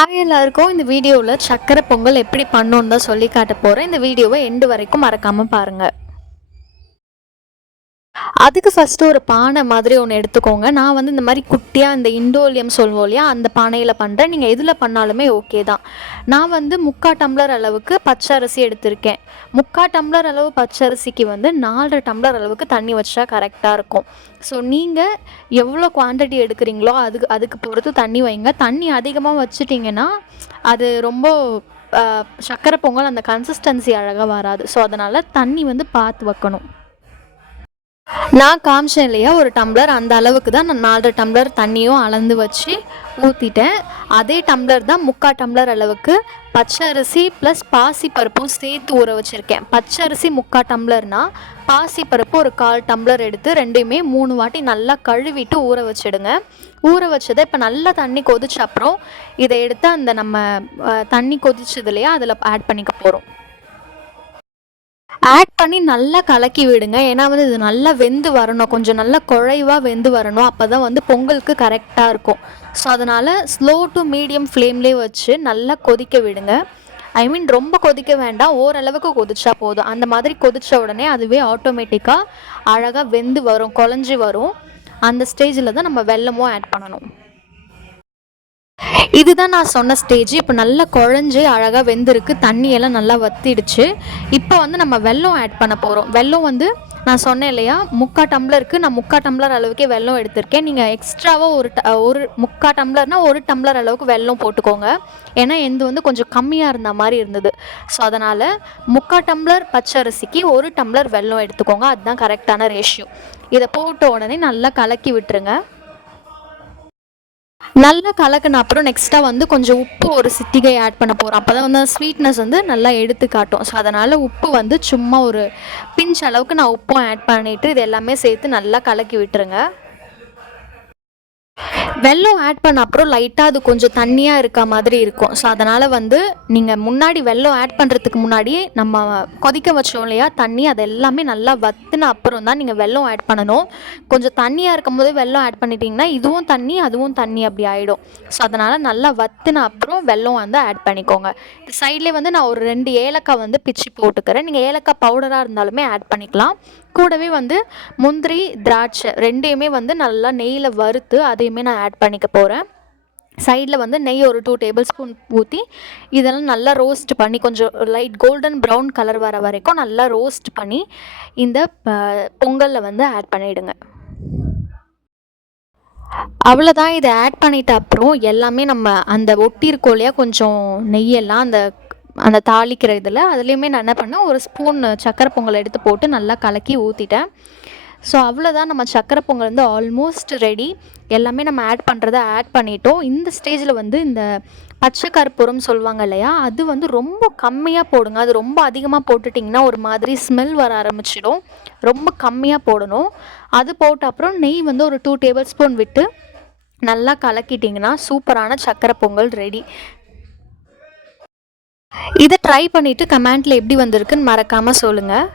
Hi எல்லாருக்கும். இந்த வீடியோவில் சக்கரை பொங்கல் எப்படி பண்ணணுன்னு தான் சொல்லி காட்ட போகிறேன். இந்த வீடியோவை எண்டு வரைக்கும் மறக்காமல் பாருங்கள். அதுக்கு ஃபஸ்ட்டு ஒரு பானை மாதிரி ஒன்று எடுத்துக்கோங்க. நான் வந்து இந்த மாதிரி குட்டியாக இந்த இண்டோலியம் சொல்லுவோம் இல்லையா, அந்த பானையில் பண்ணுறேன். நீங்கள் எதில் பண்ணாலுமே ஓகே தான். நான் வந்து 3/4 டம்ளர் அளவுக்கு பச்சை அரிசி எடுத்திருக்கேன். 3/4 டம்ளர் அளவு பச்சை அரிசிக்கு வந்து 4 டம்ளர் அளவுக்கு தண்ணி வச்சா கரெக்டாக இருக்கும். ஸோ நீங்கள் எவ்வளோ குவான்டிட்டி எடுக்கிறீங்களோ அதுக்கு பொறுத்து தண்ணி வைங்க. தண்ணி அதிகமாக வச்சுட்டிங்கன்னா அது ரொம்ப சக்கரை பொங்கல் அந்த கன்சிஸ்டன்சி அழகாக வராது. ஸோ அதனால் தண்ணி வந்து பார்த்து வைக்கணும். நான் காமிச்சேன் இல்லையா ஒரு டம்ளர், அந்த அளவுக்கு தான் நான் 4 டம்ளர் தண்ணியும் அளந்து வச்சு ஊற்றிட்டேன். அதே டம்ளர் தான் 3/4 டம்ளர் அளவுக்கு பச்சை அரிசி ப்ளஸ் பாசிப்பருப்பும் சேர்த்து ஊற வச்சுருக்கேன். பச்சை அரிசி 3/4 டம்ளர்னால் பாசிப்பருப்பு ஒரு 1/4 டம்ளர் எடுத்து ரெண்டையுமே 3 வாட்டி நல்லா கழுவிட்டு ஊற வச்சிடுங்க. ஊற வச்சதை இப்போ நல்லா தண்ணி கொதிச்ச அப்புறம் இதை எடுத்து அந்த நம்ம தண்ணி கொதிச்சது இல்லையா அதில் ஆட் பண்ணிக்க போகிறோம். ஆட் பண்ணி நல்லா கலக்கி விடுங்க. ஏன்னா வந்து இது நல்லா வெந்து வரணும், கொஞ்சம் நல்லா குழைவாக வெந்து வரணும். அப்போ தான் வந்து பொங்கலுக்கு கரெக்டாக இருக்கும். ஸோ அதனால் ஸ்லோ டு மீடியம் ஃப்ளேம்லேயே வச்சு நல்லா கொதிக்க விடுங்க. ரொம்ப கொதிக்க வேண்டாம், ஓரளவுக்கு கொதிச்சா போதும். அந்த மாதிரி கொதித்த உடனே அதுவே ஆட்டோமேட்டிக்காக அழகாக வெந்து வரும், குழஞ்சி வரும். அந்த ஸ்டேஜில் தான் நம்ம வெல்லமும் ஆட் பண்ணணும். இதுதான் நான் சொன்ன ஸ்டேஜ். இப்போ நல்லா குழஞ்சி அழகாக வெந்திருக்கு, தண்ணியெல்லாம் நல்லா வத்திடுச்சு. இப்போ வந்து நம்ம வெல்லம் ஆட் பண்ண போகிறோம். வெல்லம் வந்து நான் சொன்னேன் இல்லையா 3/4 டம்ளருக்கு நான் 3/4 டம்ளர் அளவுக்கே வெல்லம் எடுத்திருக்கேன். நீங்கள் எக்ஸ்ட்ராவாக ஒரு 3/4 டம்ளர்னால் 1 டம்ளர் அளவுக்கு வெல்லம் போட்டுக்கோங்க. ஏன்னா எந்த வந்து கொஞ்சம் கம்மியாக இருந்த மாதிரி இருந்தது. ஸோ அதனால் 3/4 டம்ளர் பச்சரிசிக்கு 1 டம்ளர் வெல்லம் எடுத்துக்கோங்க. அதுதான் கரெக்டான ரேஷியோ. இதை போட்ட உடனே நல்லா கலக்கி விட்டுருங்க. நல்லா கலக்கின அப்புறம் நெக்ஸ்ட்டாக வந்து கொஞ்சம் உப்பு ஒரு சிட்டிகை ஆட் பண்ண போகிறோம். அப்போ தான் வந்து ஸ்வீட்னஸ் வந்து நல்லா எடுத்து காட்டும். ஸோ அதனால் உப்பு வந்து சும்மா ஒரு பிஞ்ச் அளவுக்கு நான் உப்பும் ஆட் பண்ணிவிட்டு இது எல்லாமே சேர்த்து நல்லா கலக்கி விட்டுருங்க. வெல்லம் ஆட் பண்ண அப்புறம் லைட்டாக அது கொஞ்சம் தண்ணியாக இருக்க மாதிரி இருக்கும். ஸோ அதனால் வந்து நீங்கள் முன்னாடி வெல்லம் ஆட் பண்ணுறதுக்கு முன்னாடியே நம்ம கொதிக்க வச்சோம் இல்லையா தண்ணி, அது எல்லாமே நல்லா வற்றின அப்புறம் தான் நீங்கள் வெல்லம் ஆட் பண்ணணும். கொஞ்சம் தண்ணியாக இருக்கும் போது வெல்லம் ஆட் பண்ணிட்டீங்கன்னா இதுவும் தண்ணி அதுவும் தண்ணி அப்படி ஆகிடும். ஸோ அதனால் நல்லா வற்றின அப்புறம் வெல்லம் வந்து ஆட் பண்ணிக்கோங்க. இந்த சைட்லேயே வந்து நான் ஒரு 2 ஏலக்காய் வந்து பிச்சு போட்டுக்கிறேன். நீங்கள் ஏலக்காய் பவுடராக இருந்தாலுமே ஆட் பண்ணிக்கலாம். கூடவே வந்து முந்திரி திராட்சை ரெண்டையுமே வந்து நல்லா நெய்யில் வறுத்து அதையுமே நான் ஆட் பண்ணிக்க போகிறேன். சைடில் வந்து நெய் ஒரு 2 டேபிள் ஸ்பூன் ஊற்றி இதெல்லாம் நல்லா ரோஸ்ட் பண்ணி கொஞ்சம் லைட் கோல்டன் ப்ரௌன் கலர் வர வரைக்கும் நல்லா ரோஸ்ட் பண்ணி இந்த பொங்கலில் வந்து ஆட் பண்ணிவிடுங்க. அவ்வளோதான். இதை ஆட் பண்ணிட்ட அப்புறம் எல்லாமே நம்ம அந்த ஒட்டியிருக்கோம் இல்லையா கொஞ்சம் நெய்யெல்லாம் அந்த தாளிக்கிற இதில் அதுலேயுமே நான் என்ன பண்ணேன் ஒரு ஸ்பூன் சக்கரை பொங்கல் எடுத்து போட்டு நல்லா கலக்கி ஊற்றிட்டேன். ஸோ அவ்வளோதான், நம்ம சக்கரை பொங்கல் வந்து ஆல்மோஸ்ட் ரெடி. எல்லாமே நம்ம ஆட் பண்ணுறதை ஆட் பண்ணிட்டோம். இந்த ஸ்டேஜில் வந்து இந்த பச்சை கற்பூரம் சொல்லுவாங்க இல்லையா, அது வந்து ரொம்ப கம்மியாக போடுங்க. அது ரொம்ப அதிகமாக போட்டுட்டிங்கன்னா ஒரு மாதிரி ஸ்மெல் வர ஆரம்பிச்சிடும். ரொம்ப கம்மியாக போடணும். அது போட்ட அப்புறம் நெய் வந்து ஒரு 2 டேபிள் ஸ்பூன் விட்டு நல்லா கலக்கிட்டிங்கன்னா சூப்பரான சக்கரை பொங்கல் ரெடி. இதை ட்ரை பண்ணிவிட்டு கமெண்ட்டில் எப்படி வந்திருக்குன்னு மறக்காமல் சொல்லுங்கள்.